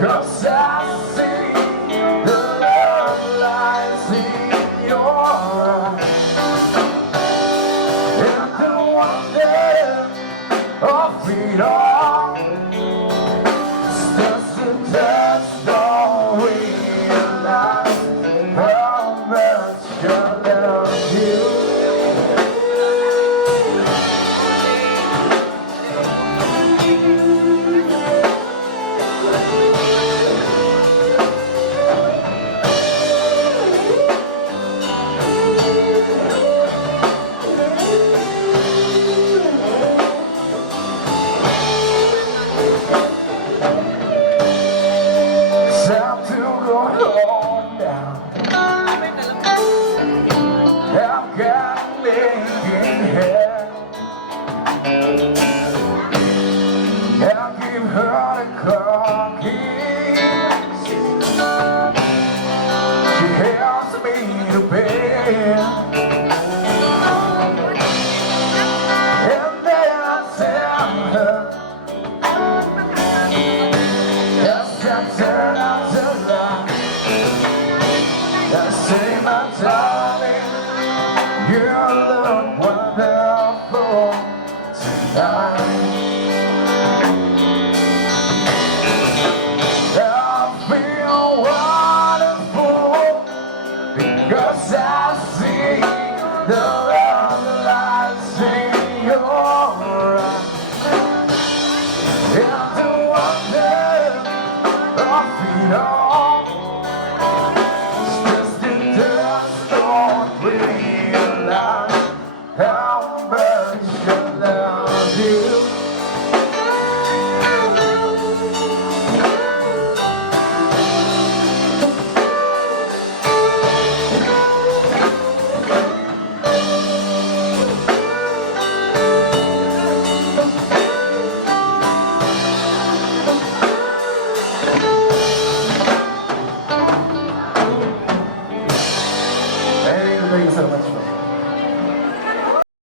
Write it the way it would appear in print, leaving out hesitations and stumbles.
'cause I see the love lies in your eyes, and the wonder of freedom starts to touch. Don't realize how much I love you. Time to go home now. I've got making hair. I'll give her the car keys. She helps me to bed, and then I'll tell her, yes, I turn out